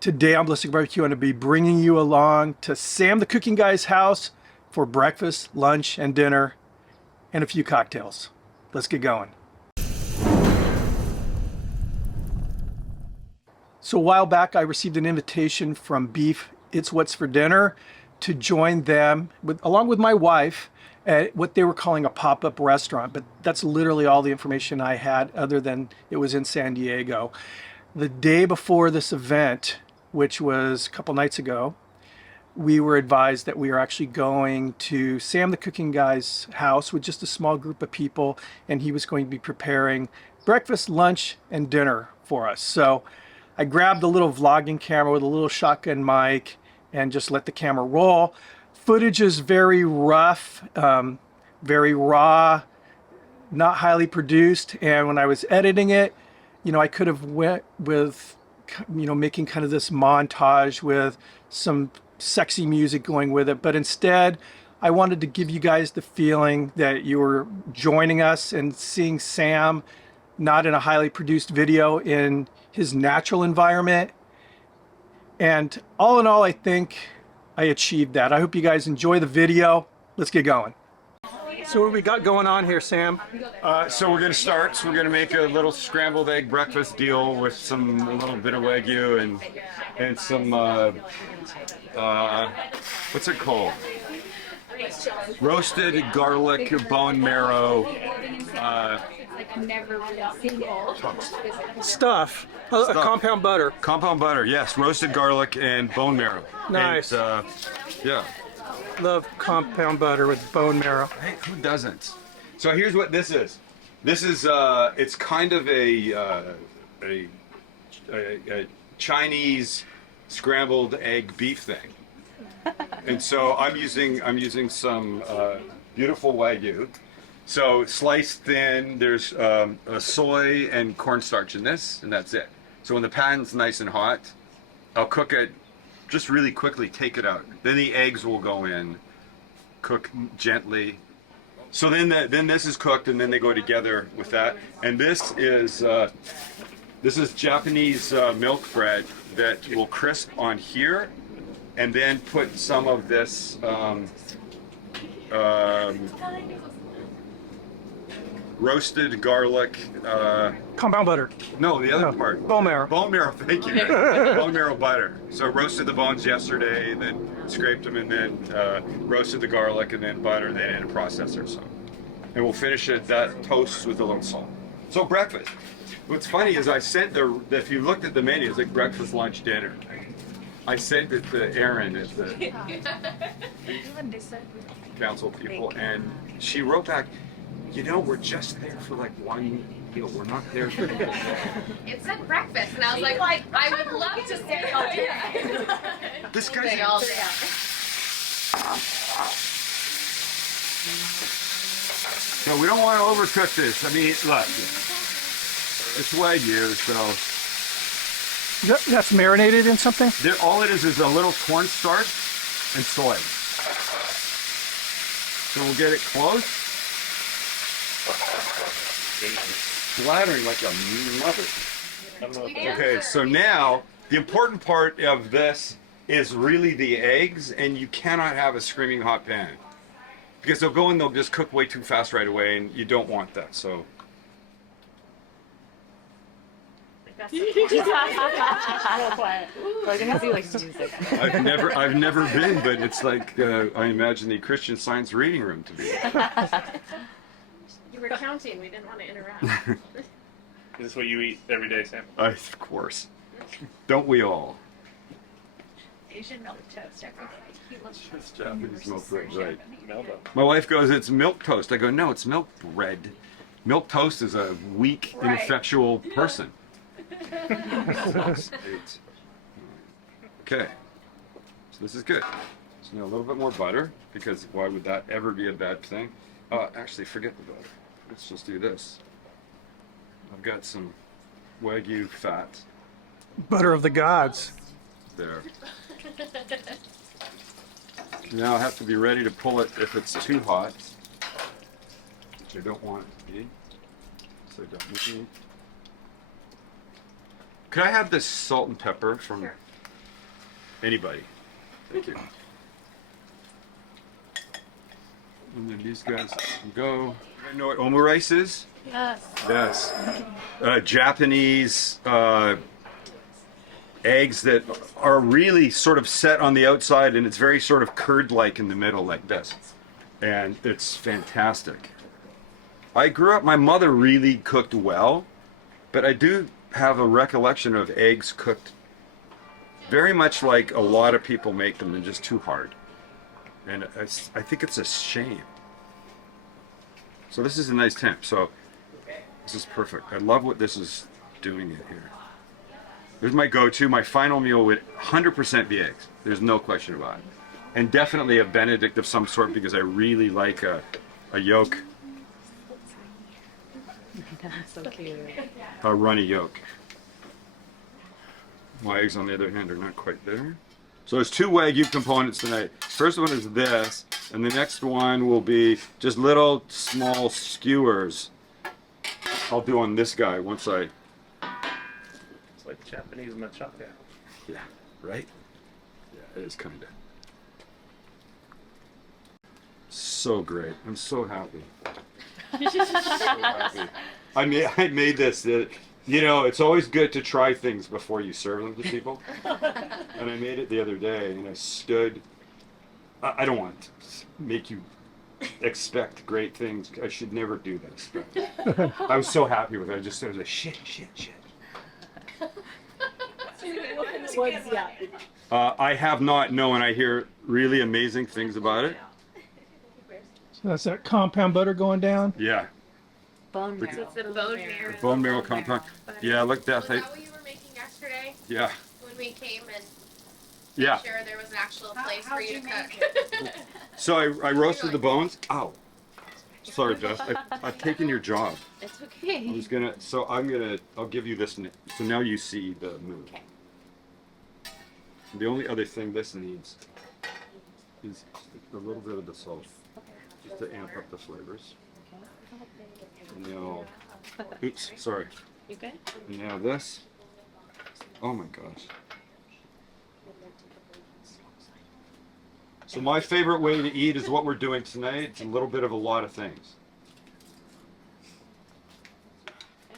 Today on Ballistic BBQ, I'm going to be bringing you along to Sam the Cooking Guy's house for breakfast, lunch, and dinner, and a few cocktails. Let's get going. So a while back, I received an invitation from Beef It's What's for Dinner to join them, along with my wife, at what they were calling a pop-up restaurant. But that's literally all the information I had, other than it was in San Diego. The day before this event, which was a couple nights ago, we were advised that we are actually going to Sam the Cooking Guy's house with just a small group of people, and he was going to be preparing breakfast, lunch, and dinner for us. So I grabbed a little vlogging camera with a little shotgun mic and just let the camera roll. Footage is very rough, very raw, not highly produced, and when I was editing it, I could have went with, making kind of this montage with some sexy music going with it, but instead I wanted to give you guys the feeling that you were joining us and seeing Sam not in a highly produced video, in his natural environment. And all in all, I think I achieved that. I hope you guys enjoy the video. Let's get going. So what we got going on here, Sam? So we're going to start. So we're going to make a little scrambled egg breakfast deal with a little bit of wagyu and some what's it called? Roasted garlic, bone marrow. Stuff. A compound butter. Compound butter, yes. Roasted garlic and bone marrow. Nice. And, yeah. Love compound butter with bone marrow. Hey, who doesn't? So here's what this is. This is it's kind of a Chinese scrambled egg beef thing. And so I'm using some beautiful wagyu. So sliced thin. There's a soy and cornstarch in this, and that's it. So when the pan's nice and hot, I'll cook it just really quickly, take it out. Then the eggs will go in, cook gently. So then this is cooked, and then they go together with that. And this is Japanese milk bread that will crisp on here, and then put some of this roasted garlic. Compound butter. No, the other part. Bone marrow. Bone marrow, thank you. Bone marrow butter. So roasted the bones yesterday, then scraped them, and then roasted the garlic, and then butter, then in a processor. So, and we'll finish it, that toasts with a little salt. So breakfast. What's funny is I sent if you looked at the menu, it's like breakfast, lunch, dinner. I sent it to Erin at the council people, and she wrote back, we're just there for like one meal. We're not there for the whole day. It said breakfast, and I was like, I would love to stay all day. This guy's Stay all day. So we don't want to overcook this. I mean, look, it's wagyu, so That's marinated in something? all it is a little cornstarch and soy. So we'll get it close. Flattering like a mother. Okay, so now the important part of this is really the eggs, and you cannot have a screaming hot pan because they'll go and they'll just cook way too fast right away, and you don't want that. So I've never been, but it's like I imagine the Christian Science reading room to be. You were counting. We didn't want to interrupt. Is this what you eat every day, Sam? Of course. Don't we all? Asian milk toast every day. It's Japanese milk bread, right? Melba. My wife goes, it's milk toast. I go, no, it's milk bread. Milk toast is a weak, ineffectual person. Okay. So this is good. So now a little bit more butter, because why would that ever be a bad thing? Actually, forget the butter. Let's just do this. I've got some wagyu fat Butter of the gods. there. Now I have to be ready to pull it if it's too hot, which I don't want it to be. So don't. Could I have this salt and pepper from? Sure. Anybody. Thank you. And then these guys can go. You know what omurice is? Yes. Yes. Japanese eggs that are really sort of set on the outside, and it's very sort of curd-like in the middle, like this. And it's fantastic. I grew up, my mother really cooked well, but I do have a recollection of eggs cooked very much like a lot of people make them, and just too hard. And I think it's a shame. So this is a nice temp. So this is perfect. I love what this is doing it here. There's my go-to. My final meal would 100% be eggs. There's no question about it. And definitely a Benedict of some sort, because I really like a yolk, That's so cute. a runny yolk. My eggs, on the other hand, are not quite there. So there's two Wagyu components tonight. First one is this, and the next one will be just little small skewers. I'll do on this guy once I... It's like Japanese machaca. Yeah, right? Yeah, it is kind of. So great. I'm so happy. So happy. I made this. You know, it's always good to try things before you serve them to people. And I made it the other day, and I stood. I don't want to make you expect great things. I should never do this. But I was so happy with it. I was like, shit. I have not known. I hear really amazing things about it. So that's that compound butter going down. Yeah, Bone marrow. It's the bone marrow. bone marrow compound. Yeah, look that. Was that what you were making yesterday Yeah, when we came and yeah. sure there was an actual place for you to cook? So I roasted the bones. Ow. Sorry, Jess. I've taken your job. It's I okay. was gonna. So I'll give you this. So now you see the move. Okay. The only other thing this needs is a little bit of the salt, just to amp up the flavors. And now, oops, sorry. You good? And now this. Oh my gosh. So my favorite way to eat is what we're doing tonight. It's a little bit of a lot of things.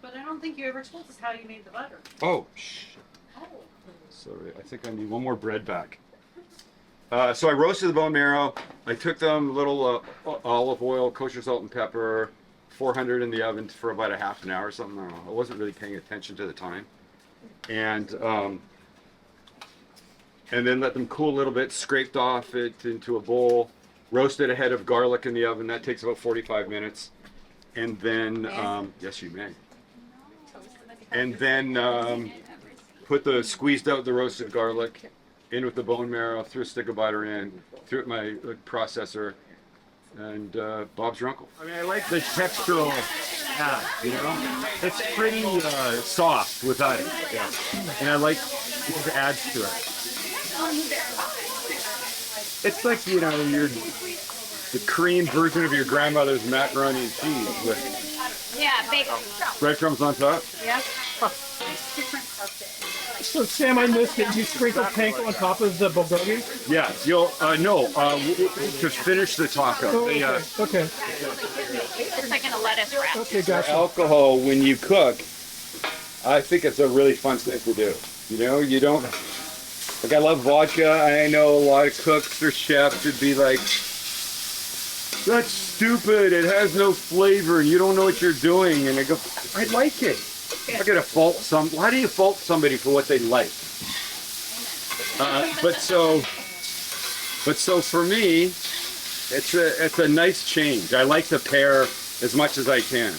But I don't think you ever told us how you made the butter. Oh, shit. Sorry, I think I need one more bread back. So I roasted the bone marrow. I took them a little olive oil, kosher salt and pepper, 400 in the oven for about a half an hour or something. I don't know. I wasn't really paying attention to the time. And then let them cool a little bit, scraped off it into a bowl, roasted a head of garlic in the oven. That takes about 45 minutes. And then, yes, you may. And then put the squeezed out the roasted garlic in with the bone marrow, threw a stick of butter in, threw it in my processor, and Bob's your uncle. I mean, I like the textural half, you know? It's pretty soft without it. Yeah. And I like because it adds to it. It's like, you know, the Korean version of your grandmother's macaroni and cheese with Yeah, bagel. breadcrumbs on top. Yeah. So Sam, I missed it. You sprinkle panko on top of the bulgogi? Yes, you'll, to finish the taco. Oh, okay. Okay. It's like in a lettuce wrap. Okay, gotcha. Alcohol, when you cook, I think it's a really fun thing to do. You know, you don't, like I love vodka. I know a lot of cooks or chefs would be like, that's stupid, it has no flavor, you don't know what you're doing. And I go, I like it. I'm gonna fault why do you fault somebody for what they like? But so for me, it's a nice change. I like to pair as much as I can.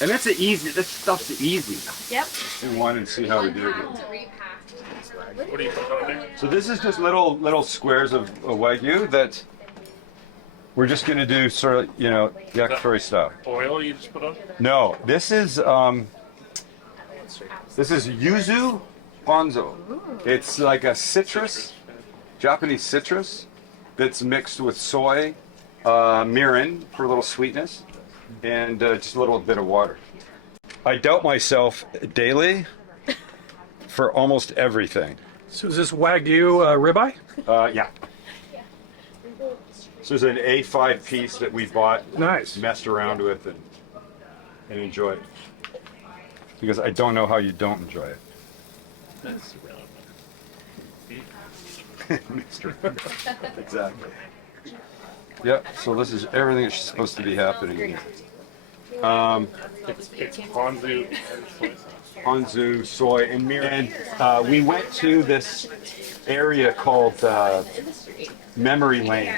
And this stuff's easy. Yep. And one and see how we do it. What do you put on there? So this is just little squares of Wagyu that we're just gonna do sort of, you know, yakitori style. Oil you just put on? No, this is yuzu ponzo. It's like a citrus, Japanese citrus, that's mixed with soy, mirin for a little sweetness, and just a little bit of water. I doubt myself daily, for almost everything. So is this wagyu ribeye? Yeah. So there's an A5 piece that we bought, Nice. messed around with, and enjoyed. Because I don't know how you don't enjoy it. That's irrelevant. Exactly. Yep. So this is everything that's supposed to be happening. It's ponzu and soy sauce. Ponzu, soy, and mirin. And we went to this area called Memory Lane.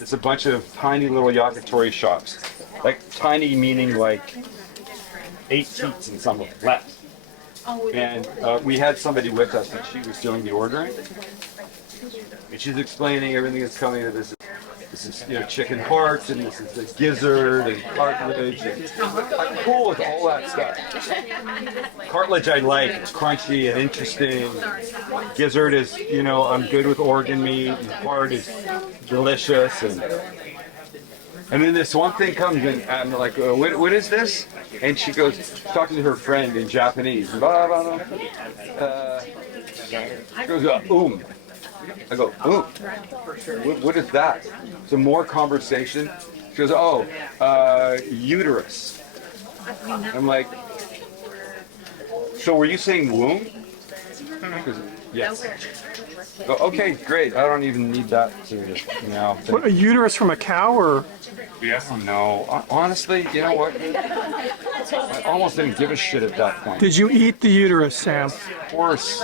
It's a bunch of tiny little yakitori shops. Like tiny meaning like 8 seats in some of them, less. And we had somebody with us and she was doing the ordering. And she's explaining everything that's coming to this. This is, you know, chicken hearts, and this is the gizzard and cartilage. And I'm cool with all that stuff. Cartilage I like, it's crunchy and interesting. Gizzard is, you know, I'm good with organ meat, and heart is delicious. And then this one thing comes and I'm like, what is this? And she goes, talking to her friend in Japanese. Blah, blah, blah. She goes, I go, ooh, what is that? Some more conversation. She goes, oh, uterus. I'm like, so were you saying womb? She goes, yes. I go, okay, great. I don't even need that to, you know. What, a uterus from a cow or? Yes. No, honestly, you know what? I almost didn't give a shit at that point. Did you eat the uterus, Sam? Of course.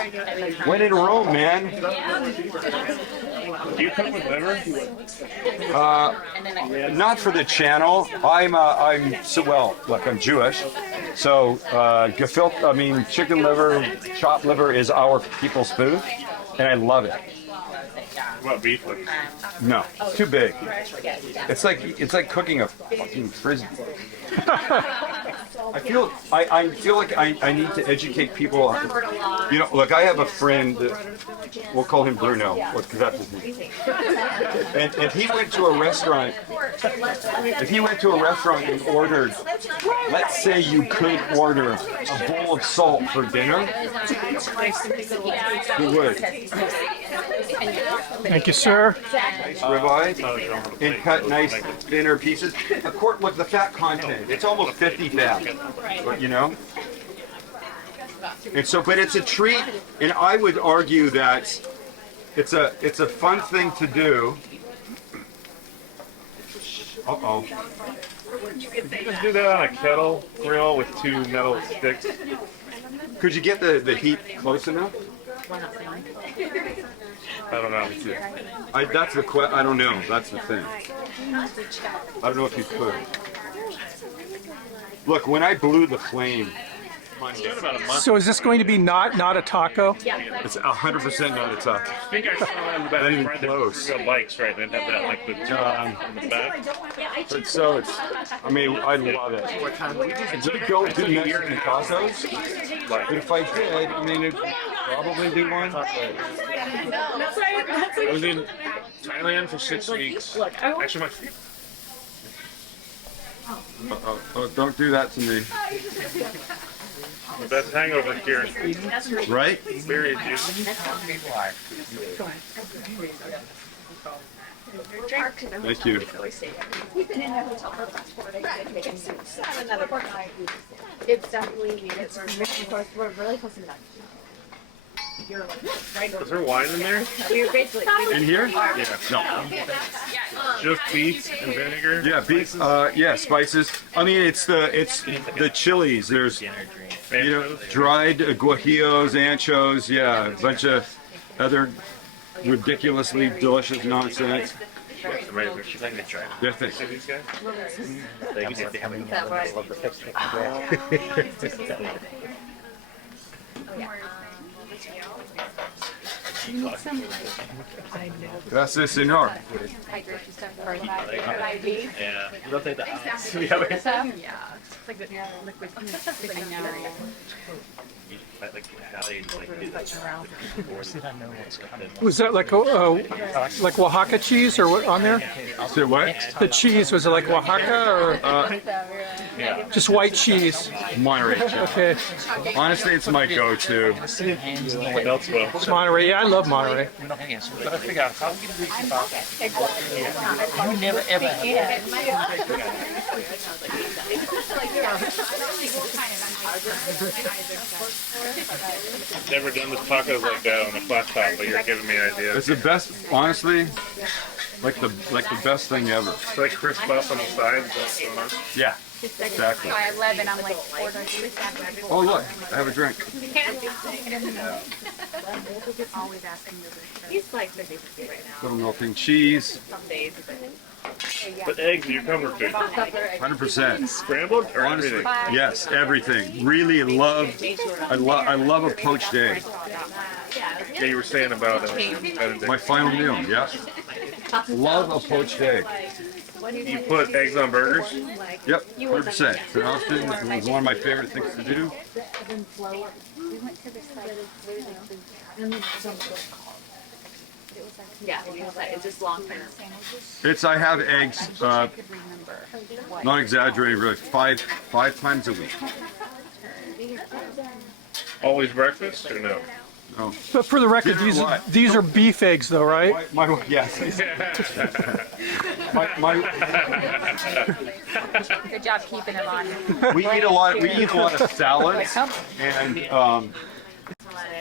When in Rome, man. Do you cook with liver? Not for the channel. Look, I'm Jewish. So, chicken liver, chopped liver is our people's food, and I love it. What beef liver? No, it's too big. It's like cooking a fucking frisbee. I feel like I need to educate people. You know, look, I have a friend that we'll call him Bruno, because that's his name. And if he went to a restaurant, and ordered, let's say you could order a bowl of salt for dinner, he would. Thank you, sir. Nice ribeye and cut nice thinner pieces. Of course, look, the fat content, it's almost 50 fat, you know? And so, but it's a treat, and I would argue that it's a fun thing to do. Uh-oh. You just do that on a kettle grill with 2 metal sticks. Could you get the heat close enough? I don't know. I don't know. That's the thing. I don't know if you could. Look, when I blew the flame, It's been about a month. So is this going to be not a taco? it's 100% not a taco. I think I saw that in the back. Not even Right, the close. real bikes, right? They have that like the on the back. But so it's, I mean, I love it. We don't do Mexican tacos, but if I did, I mean, it'd probably do one. But I was in Thailand for 6 weeks. Actually, don't do that to me. the best hangover here. Right? Very juicy. Thank you. It's definitely we're really close to done. Is there wine in there? We're basically In here? Yeah. No. Just beef and vinegar? Yeah, beef. Yeah, spices. I mean, it's the chilies. There's, you know, dried guajillos, anchos. Yeah, a bunch of other ridiculously delicious nonsense. Yeah, thanks. These guys? Gracias, señor. Yeah. They'll take the house. Yeah. It's like the liquid. Like Italian, like do that. Was that like like Oaxaca cheese or what on there? So what? The cheese, was it like Oaxaca or just white cheese? Monterey. Okay, Honestly, it's my go-to. What else will? it's Monterey. Yeah, I love Monterey. But I figure out how we You never ever. never done this tacos like that on the flat top, but you're giving me ideas. It's the best, honestly, like the best thing ever. It's like crisp up on the sides. That's going on. Yeah, exactly. By 11, I'm like, ordering. Oh look, I have a drink. He's like busy right now. Little melting cheese, Some days, But eggs are your comfort food. 100%. Scrambled or Honestly, everything? yes, everything. Really love. I love a poached egg. Yeah, you were saying about Benedict. My final meal. Yeah. Love a poached egg. You put eggs on burgers? Yep, 100%. For Austin, it was one of my favorite things to do. yeah, it's just long term. I have eggs, not exaggerating, really, five times a week. Always breakfast or no? Oh. But for the record, Dinner what? these are beef eggs, though, right? Yes. my, Good job keeping him on. we eat a lot of salads,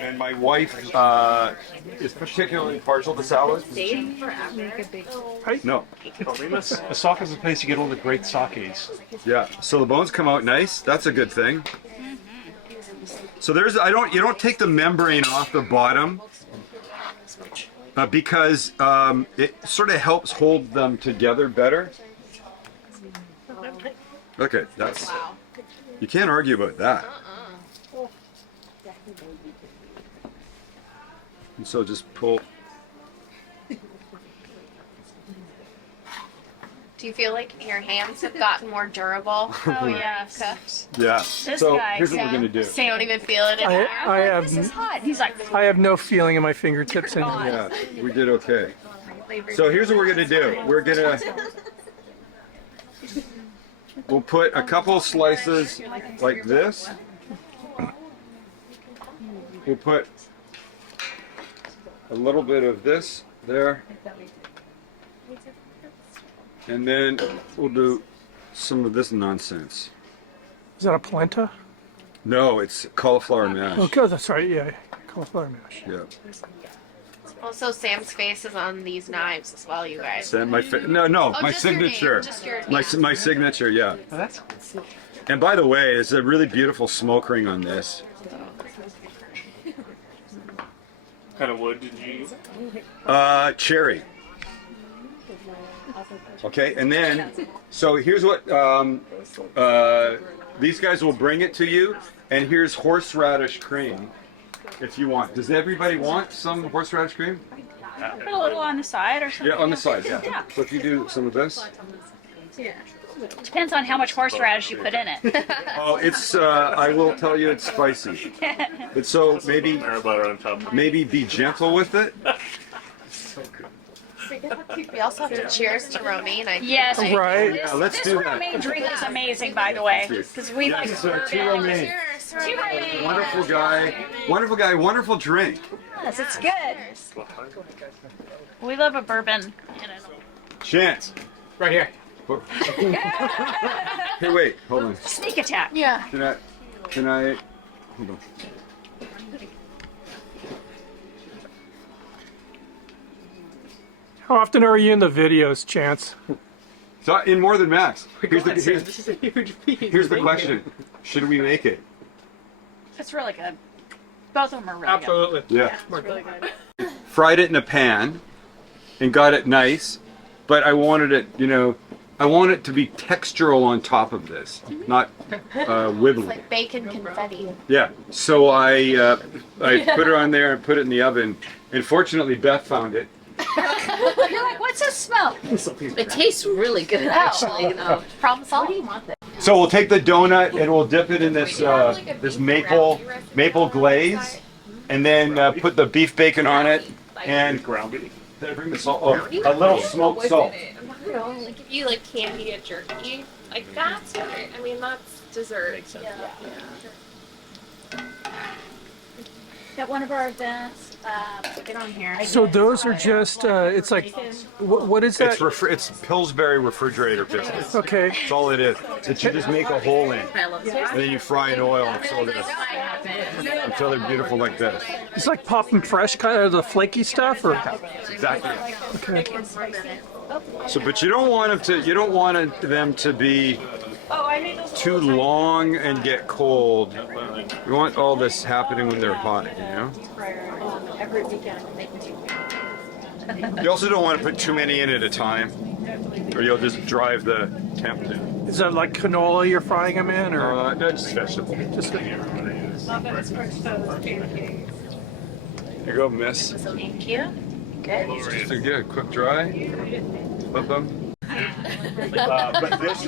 and my wife is particularly partial to salads. No. Osaka's a place you get all the great sakes. Yeah. So the bones come out nice. That's a good thing. So you don't take the membrane off the bottom because it sort of helps hold them together better. Okay, you can't argue about that. And so just pull. Do you feel like your hands have gotten more durable? Oh yes. Cooked? Yeah. So guy, here's what we're gonna do. So you don't even feel it in I your arm? have Hot. He's like, I have no feeling in my fingertips anymore. Yeah, we did okay. So here's what we're gonna do. We'll put a couple slices like this. We'll put a little bit of this there. And then we'll do some of this nonsense. Is that a polenta? No, it's cauliflower mash. Okay, that's right. Yeah, cauliflower mash. Yeah. Also, Sam's face is on these knives as well, you guys. Send my my just your name, signature. just your My name. my signature, yeah. Oh, that's And by the way, there's a really beautiful smoke ring on this. What kind of wood did you use? Cherry. Okay, and then, so here's what, these guys will bring it to you, and here's horseradish cream, if you want. Does everybody want some horseradish cream? put a little on the side or something. Yeah, on the side, yeah. Yeah. So if you do some of this. Depends on how much horseradish you put in it. Oh, it's, I will tell you, it's spicy. But so maybe Butter on top. be gentle with it. We also have to cheers to Romaine. Yes. Right. Yeah, let's This do that. romaine drink is amazing, by the way, because we like Yes, sir, to bourbon. Romaine. Cheers to To Romaine. Romaine. Wonderful guy, wonderful drink. Yes, it's good. We love a bourbon. Chance. right here. Hey, wait, hold on. Sneak attack. Yeah. Can I, hold on. How often are you in the videos, Chance? So in More Than Max, here's This the is a huge piece. here's the question: should we make it? It's really good. Both of them are really Absolutely. Yeah. good. Really good. Fried it in a pan, and got it nice, but I wanted it, I want it to be textural on top of this, not wibbly. Like bacon confetti. Yeah. So I put it on there and put it in the oven, and fortunately Beth found it. You're like, what's this smell? It tastes really good, actually. Problem solved. So we'll take the donut and we'll dip it in this this maple glaze, and then put the beef bacon on it and Ground beef. Did I bring the salt? Oh, a little smoked salt. I don't know, like if you like candy a jerky, like that's great. I mean, that's dessert. At one of our events, get on here. So those are just, it's like, what is that? It's Pillsbury refrigerator biscuits. Okay. That's all it is. That you just make a hole in, and then you fry in oil until they're beautiful like this. It's like popping fresh, kind of the flaky stuff, or? Exactly. Okay. So, but you don't want them to be too long and get cold. You want all this happening when they're hot, you know? You also don't want to put too many in at a time, or you'll just drive the temp down. Is that like canola you're frying them in, or? No, just vegetable. Just Here you go, miss. Thank you. Good. Just a good quick dry. Flip them. But this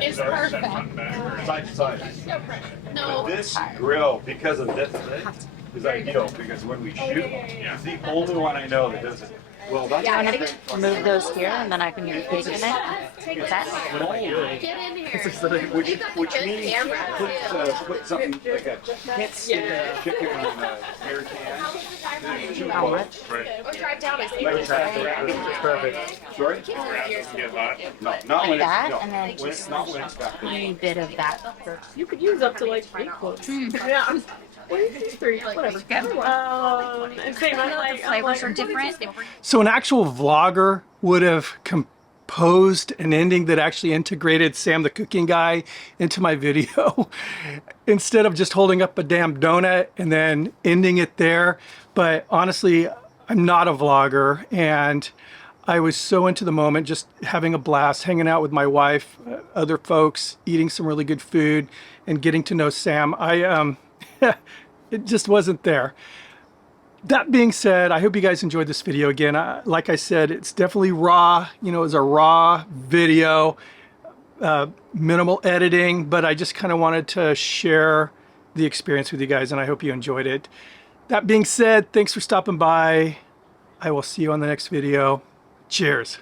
It's perfect. side to side. No. This grill, because of this, is ideal because when we shoot, it's the only one I know that does it. Well, that's I'm gonna move those here, and then I can use bacon in it. Is that? Get in here. which means put something like a chicken on the air can. How much? Or drive down and see. Perfect. Sorry? Get hot. No, not when it's That, no, and then when it's not when it's back there. tiny bit of that. You could use up to like 3 quotes. Yeah. 3, whatever. Same, I'm Flavors are different. So an actual vlogger would have composed an ending that actually integrated Sam the cooking guy into my video instead of just holding up a damn donut and then ending it there. But honestly, I'm not a vlogger, and I was so into the moment, just having a blast, hanging out with my wife, other folks, eating some really good food, and getting to know Sam. It just wasn't there. That being said, I hope you guys enjoyed this video. Again, like I said, it's definitely raw. You know, it's a raw video, minimal editing, but I just kind of wanted to share the experience with you guys, and I hope you enjoyed it. That being said, thanks for stopping by. I will see you on the next video. Cheers.